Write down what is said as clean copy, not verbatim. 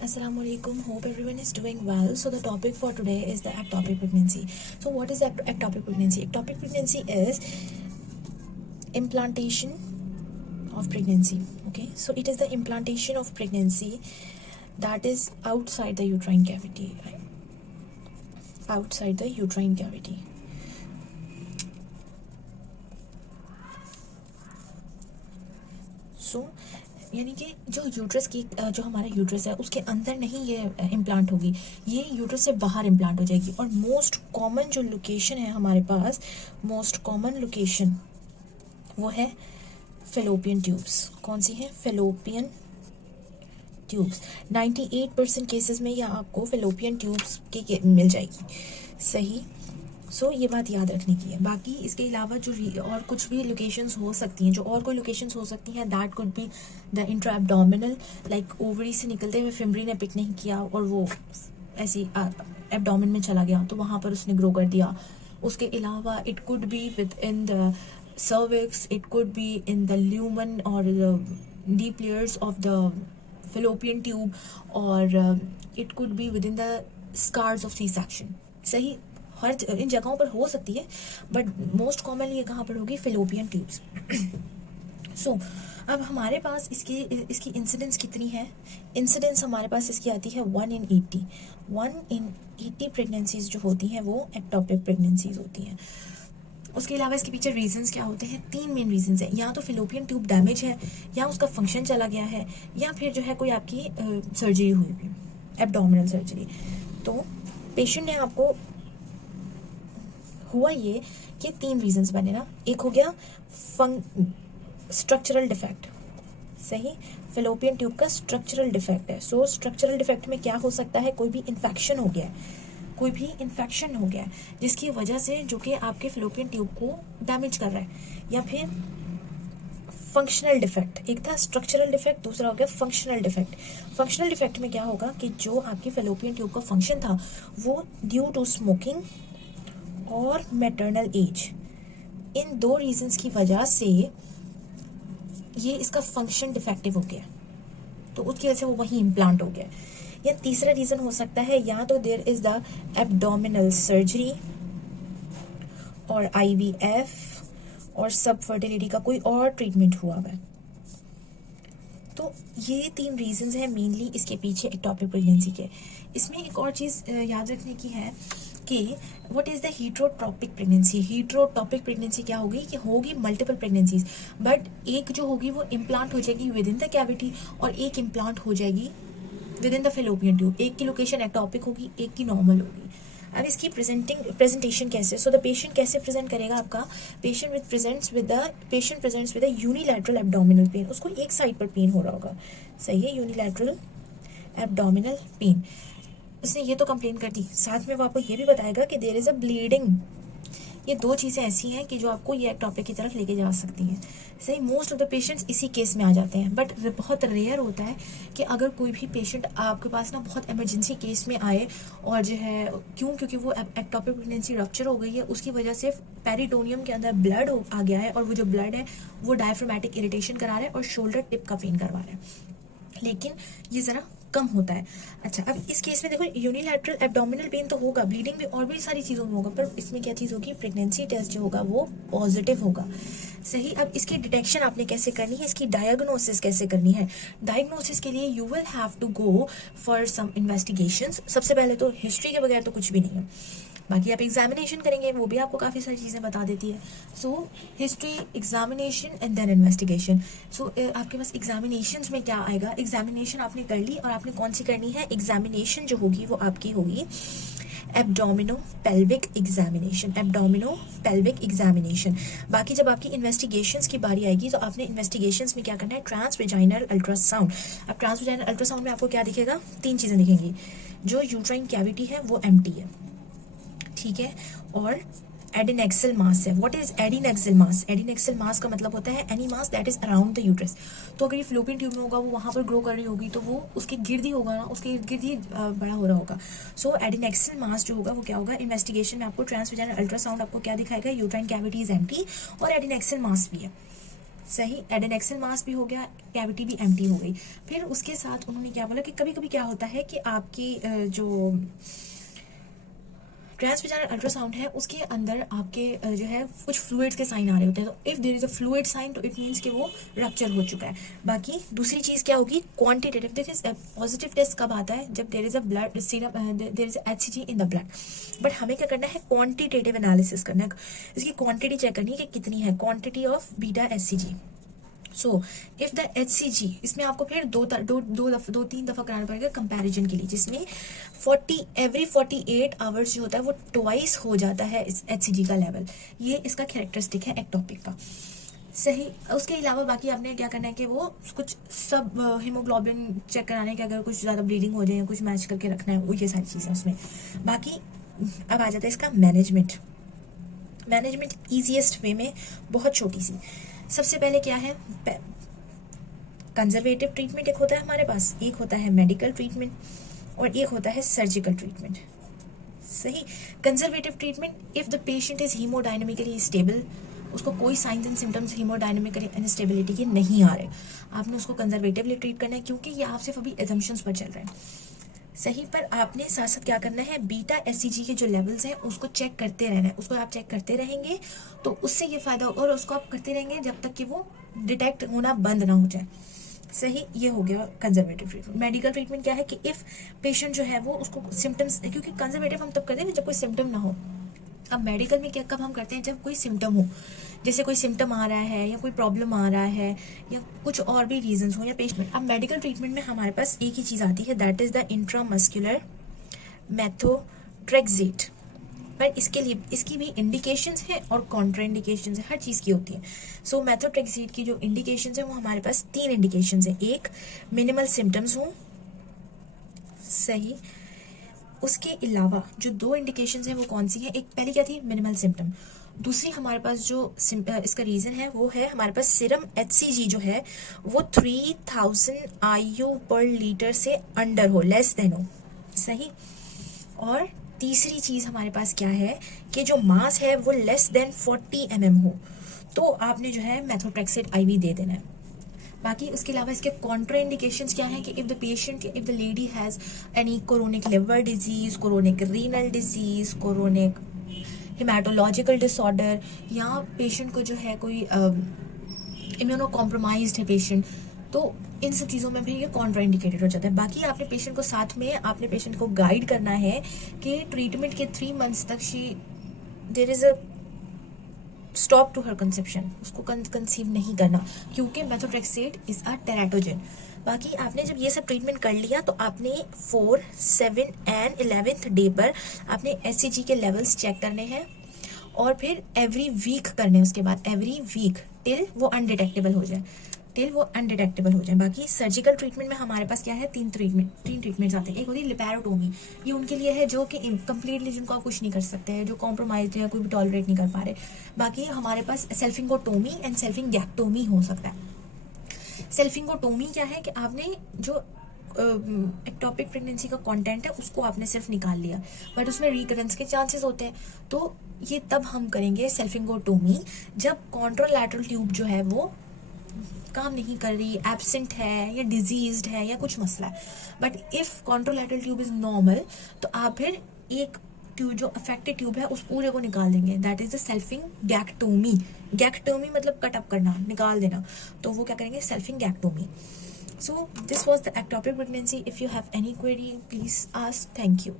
Assalamualaikum. Hope everyone is doing well. So the topic for today is the ectopic pregnancy. So what is ectopic pregnancy? Ectopic pregnancy is implantation of pregnancy. Okay, so it is the implantation of pregnancy that is outside the uterine cavity, right? Outside the uterine cavity. So यानी कि जो uterus की जो हमारा uterus है उसके अंदर नहीं ये इम्प्लांट होगी, ये यूट्रस से बाहर इम्प्लांट हो जाएगी। और मोस्ट कॉमन जो लोकेशन है हमारे पास, मोस्ट कॉमन लोकेशन वो है फेलोपियन ट्यूब्स। कौन सी है? Fallopian tubes. 98% केसेस में यह आपको फेलोपियन ट्यूब्स के मिल जाएगी। सही। सो ये बात याद रखने की है। बाकी इसके अलावा जो और कुछ भी लोकेशंस हो सकती हैं, जो और कोई लोकेशंस हो सकती हैं, that could be the intra abdominal, like ovary से निकलते हुए फिम्बरी ने पिक नहीं किया और वो ऐसी एब्डोमिन में चला गया तो वहाँ पर उसने ग्रो कर दिया। उसके अलावा it could be within the cervix, it could be in the lumen और deep layers of the fallopian tube, और it could be within the scars of C section. सही, हर इन जगहों पर हो सकती है, बट मोस्ट कॉमनली ये कहाँ पर होगी? Fallopian tubes. सो अब हमारे पास इसकी इंसिडेंस कितनी है? इंसिडेंस हमारे पास इसकी आती है 1 in 80। 1 in 80 प्रेगनेंसीज जो होती हैं वो एक्टोपिक प्रेगनेंसीज होती हैं। उसके अलावा इसके पीछे रीजंस क्या होते हैं? 3 मेन रीजंस हैं। या तो फेलोपियन ट्यूब डैमेज है, या उसका फंक्शन चला गया है, या फिर जो है कोई आपकी सर्जरी हुई भी, एब्डोमिनल सर्जरी। तो पेशेंट ने आपको हुआ ये कि 3 रीजंस बने ना। एक हो गया स्ट्रक्चरल डिफेक्ट। सही, फेलोपियन ट्यूब का स्ट्रक्चरल डिफेक्ट है। सो स्ट्रक्चरल डिफेक्ट में क्या हो सकता है? कोई भी इन्फेक्शन हो गया है, कोई भी इन्फेक्शन हो गया है जिसकी वजह से जो कि आपके फेलोपियन ट्यूब को डैमेज कर रहा है, या फिर फंक्शनल डिफेक्ट। एक था स्ट्रक्चरल डिफेक्ट, दूसरा हो गया फंक्शनल डिफेक्ट। फंक्शनल डिफेक्ट में क्या होगा कि जो आपकी फेलोपियन ट्यूब का फंक्शन था वो ड्यू टू स्मोकिंग और मैटरनल एज, इन 2 रीजंस की वजह से ये इसका फंक्शन डिफेक्टिव हो गया, तो उसकी वजह से वो वहीं इम्प्लांट हो गया। या तीसरा रीजन हो सकता है या तो there is the abdominal surgery और IVF और सब फर्टिलिटी का कोई और ट्रीटमेंट हुआ है। तो ये 3 रीजंस हैं मेनली इसके पीछे एक्टोपिक प्रेगनेंसी के। इसमें एक और चीज़ याद रखने की है कि what is the heterotopic pregnancy. Heterotopic pregnancy क्या होगी कि होगी मल्टीपल प्रेगनेंसीज, बट एक जो होगी वो इम्प्लांट हो जाएगी विद इन द कैविटी और एक इम्प्लांट हो जाएगी with in the fallopian tube. एक की लोकेशन एक्टोपिक होगी, एक की नॉर्मल होगी। अब इसकी प्रेजेंटेशन कैसे? सो द पेशेंट कैसे प्रेजेंट करेगा आपका? Patient presents with unilateral abdominal pain. उसको एक साइड पर पेन हो रहा होगा। सही है, यूनिलैटरल एब्डोमिनल पेन। उसने ये तो कंप्लेन कर दी, साथ में वो आपको ये भी बताएगा कि देयर इज अ ब्लीडिंग। ये 2 चीज़ें ऐसी हैं कि जो आपको ये टॉपिक की तरफ लेके जा सकती हैं। सही, मोस्ट ऑफ द पेशेंट्स इसी केस में आ जाते हैं, बट बहुत रेयर होता है कि अगर कोई भी पेशेंट आपके पास ना बहुत इमरजेंसी केस में आए और जो है क्योंकि वो एक्टोपिक प्रेगनेंसी रप्चर हो गई है, उसकी वजह से पेरिटोनियम के अंदर ब्लड आ गया है और वो जो ब्लड है वो डायफ्रामेटिक इरिटेशन करा रहा है और शोल्डर टिप का पेन करवा रहा है, लेकिन ये ज़रा कम होता है। अच्छा, अब इस केस में देखो यूनिलैटरल एब्डोमिनल पेन तो होगा, ब्लीडिंग भी और भी सारी चीज़ों में होगा, पर इसमें क्या चीज़ होगी? प्रेगनेंसी टेस्ट जो होगा वो पॉजिटिव होगा। सही, अब इसकी डिटेक्शन आपने कैसे करनी है, इसकी डायग्नोसिस कैसे करनी है? डायग्नोसिस के लिए you will have to go for some investigations. सबसे पहले तो हिस्ट्री के बगैर तो कुछ भी नहीं है, बाकी आप एग्जामिनेशन करेंगे वो भी आपको काफ़ी सारी चीज़ें बता देती है। So history, examination and then investigation. So आपके पास एग्जामिनेशन में क्या आएगा? एग्जामिनेशन आपने कर ली और आपने कौन सी करनी है? एग्जामिनेशन जो होगी वो आपकी होगी abdomino pelvic examination. Abdomino pelvic examination. बाकी जब आपकी इन्वेस्टिगेशंस की बारी आएगी तो आपने इन्वेस्टिगेशंस में क्या करना है? Transvaginal ultrasound. अब ट्रांसवेजाइनल अल्ट्रासाउंड में आपको क्या दिखेगा? 3 चीज़ें दिखेंगी। जो यूट्राइन कैविटी है वो एम्प्टी है, ठीक है, और एडिनेक्सल मास है। What is adnexal mass? Adnexal mass का मतलब होता है any mass that is around the uterus. तो अगर ये फ्लोपियन ट्यूब में होगा वो वहाँ पर ग्रो कर रही होगी तो वो उसके गिर्द ही होगा ना, उसके इर्द गिर्द ही बड़ा हो रहा होगा। सो एडिनेक्सल मास जो होगा वो क्या होगा? इन्वेस्टिगेशन में आपको ट्रांसवेजाइनल अल्ट्रासाउंड आपको क्या दिखाएगा? यूट्राइन कैविटी इज एम्प्टी और एडिनेक्सल मास भी है। सही, एडेनेक्सल मास भी हो गया, कैविटी भी एम्प्टी हो गई। फिर उसके साथ उन्होंने क्या बोला कि कभी कभी क्या होता है कि आपकी जो ट्रांसवेजाइनल अल्ट्रासाउंड है उसके अंदर आपके जो है कुछ फ्लूइड्स के साइन आ रहे होते हैं। तो if there is a fluid sign तो इट मीन्स कि वो रप्चर हो चुका है। बाकी दूसरी चीज़ क्या होगी, क्वांटिटेटिव। देखिए पॉजिटिव टेस्ट कब आता है, जब there is a blood serum, there is HCG in the blood. But हमें क्या करना है, क्वांटिटेटिव एनालिसिस करना है, इसकी क्वांटिटी चेक करनी है कि कितनी है, quantity of beta HCG। So if the HCG, इसमें आपको फिर दो तीन दफा कराना पड़ेगा कंपैरिजन के लिए, जिसमें 48 आवर्स जो होता है वो ट्वाइस हो जाता है इस HCG का लेवल। ये इसका कैरेक्टरिस्टिक है एक्टोपिक का। सही, उसके अलावा बाकी आपने क्या करना है कि वो कुछ सब हीमोग्लोबिन चेक कराने के, अगर कुछ ज़्यादा ब्लीडिंग हो जाए कुछ मैच करके रखना है, वो ये सारी चीज़ें उसमें। बाकी अब आ जाता है इसका मैनेजमेंट। मैनेजमेंट ईजीएस्ट वे में, बहुत छोटी सी। सबसे पहले क्या है, कंजर्वेटिव ट्रीटमेंट एक होता है हमारे पास, एक होता है मेडिकल ट्रीटमेंट और एक होता है सर्जिकल ट्रीटमेंट। सही, conservative treatment, if the patient is hemodynamically stable, उसको कोई signs and symptoms hemodynamically instability के नहीं आ रहे, आपने उसको कंजर्वेटिवली ट्रीट करना है, क्योंकि ये आप सिर्फ अभी एजम्पशंस पर चल रहे हैं। सही, पर आपने साथ साथ क्या करना है, बीटा HCG के जो लेवल्स हैं उसको चेक करते रहना है। उसको आप चेक करते रहेंगे तो उससे ये फायदा होगा, और उसको आप करते रहेंगे जब तक कि वो डिटेक्ट होना बंद ना हो जाए। सही, ये हो गया कंजर्वेटिव ट्रीटमेंट। मेडिकल ट्रीटमेंट क्या है कि इफ पेशेंट जो है वो उसको सिम्टम्स, क्योंकि कंजर्वेटिव हम तब करते हैं जब कोई सिम्टम ना हो। अब मेडिकल में क्या कब हम करते हैं, जब कोई सिम्टम हो, जैसे कोई सिम्टम आ रहा है या कोई प्रॉब्लम आ रहा है या कुछ और भी रीजंस हो या पेशेंट। अब मेडिकल ट्रीटमेंट में हमारे पास एक ही चीज़ आती है, that is the intramuscular methotrexate. पर इसके लिए इसकी भी इंडिकेशंस है और कॉन्ट्राइंडिकेशंस है, हर चीज़ की होती है। सो मेथोट्रेक्सेट की जो इंडिकेशंस है वो हमारे पास 3 इंडिकेशंस है। एक, मिनिमल सिम्टम्स हो। सही, उसके अलावा जो 2 इंडिकेशंस हैं वो कौन सी हैं, एक पहली क्या थी, मिनिमल सिम्टम। दूसरी हमारे पास जो इसका रीज़न है वो है हमारे पास सीरम HCG जो है वो 3000 IU पर लीटर से अंडर हो, लेस देन हो। सही, और तीसरी चीज़ हमारे पास क्या है कि जो मास है वो लेस देन 40 mm हो, तो आपने जो है मेथोट्रेक्सेट IV दे देना है। बाकी उसके अलावा इसके कॉन्ट्रा इंडिकेशंस क्या है कि if the lady has any chorionic liver disease, chorionic renal disease, chorionic haematological disorder, या पेशेंट को जो है कोई इम्यूनो कॉम्प्रोमाइज्ड है पेशेंट, तो इन सब चीज़ों में भी ये कॉन्ट्रा इंडिकेटेड हो जाता है। बाकी आपने पेशेंट को साथ में आपने पेशेंट को गाइड करना है कि ट्रीटमेंट के 3 months तक there is a stop to her conception, उसको कंसीव नहीं करना, क्योंकि मेथोट्रेक्सेट इज अ टेराटोजन। बाकी आपने जब ये सब ट्रीटमेंट कर लिया तो आपने 4, 7 and 11th डे पर आपने HCG के लेवल्स चेक करने हैं, और फिर एवरी वीक करने हैं। उसके बाद एवरी वीक टिल वो अनडिटेक्टेबल हो जाए, बाकी सर्जिकल ट्रीटमेंट में हमारे पास क्या है, 3 ट्रीटमेंट्स आते हैं। एक होती है लिपेरोटोमी, ये उनके लिए है जो कि कंप्लीटली जिनको आप कुछ नहीं कर सकते हैं, जो कॉम्प्रोमाइज है, कोई भी टॉलरेट नहीं कर पा रहे। बाकी हमारे पास सेल्फिंगोटोमी एंड सेल्फिंगैक्टोमी हो सकता है। सेल्फिंगोटोमी क्या है कि आपने जो एक्टोपिक प्रेगनेंसी का कंटेंट है उसको आपने सिर्फ निकाल लिया, बट उसमें रिकरेंस के चांसेस होते हैं, तो ये तब हम करेंगे सेल्फिंगोटोमी जब कॉन्ट्रालैटरल ट्यूब जो है वो काम नहीं कर रही, एब्सेंट है या डिजीज्ड है या कुछ मसला है। But if contralateral tube is normal तो आप फिर एक ट्यूब जो अफेक्टेड ट्यूब है उस पूरे को निकाल देंगे, दैट इज द सेल्फिंगैक्टोमी। गैक्टोमी मतलब कट अप करना, निकाल देना, तो वो क्या करेंगे, सेल्फिंगैक्टोमी। So this was the ectopic pregnancy. If you have any query, please ask. Thank you.